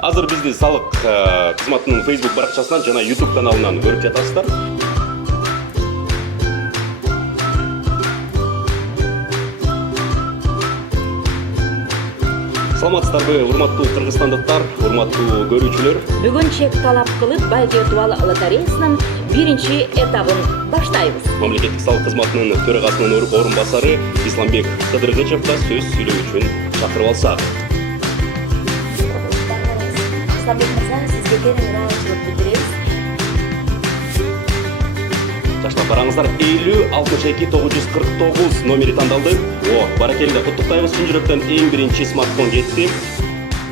Азыр бизди салык кызматынын Facebook баракчасынан жана YouTube каналынан көрүп жатасыздар. Саламатсыздарбы, урматтуу кыргызстандыктар, урматтуу көрүүчүлөр. Бүгүн чек талап кылып Бәйге Утубал лотереясынын биринчи этабын баштайбыз. Мамлекеттик салык кызматынын төрагасынын орун басары Исламбек Кыдыргычевди сөз сүйлөө үчүн чакырып алсак. Исламбек мырза, сизге терең ыраазычылык билдиребиз. Жаштап караңыздар, 50-62-949 номери тандалды. Баракелде, куттуктайбыз, чын жүрөктөн эң биринчи смартфон жетти.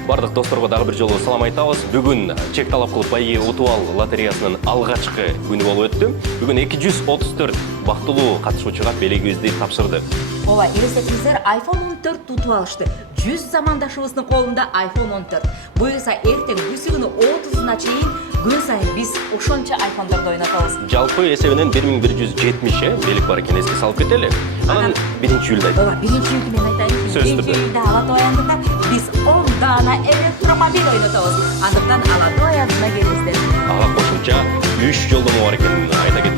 Бардык досторго дагы бир жолу салам айтабыз. Бүгүн чек талап кылып Бәйге Утубал лотереясынын алгачкы күнү болуп өттү. Бүгүн 234 бактылуу катышуучуга белегибизди тапшырды. Ооба, элестетиңиздер, iPhone 14 утуп алышты. 100 замандашыбыздын колунда iPhone 14. Буюрса эртең күзүгүнүн 30-уна чейин күн сайын биз ошончо iPhone'дорду ойнотобуз. Жалпы эсебинен 1170 белек бар экен, эске салып кетели. Анан 1-июлда. Ооба, 1-июлдө мен айтайын. Сөз түрдө. 1-июлдө Алатоо аянында биз 10 даана электромобиль ойнотобуз. Андыктан Алатоо аянына келиңиздер. Ага кошумча 3 жолдомо бар экен айта кетейин.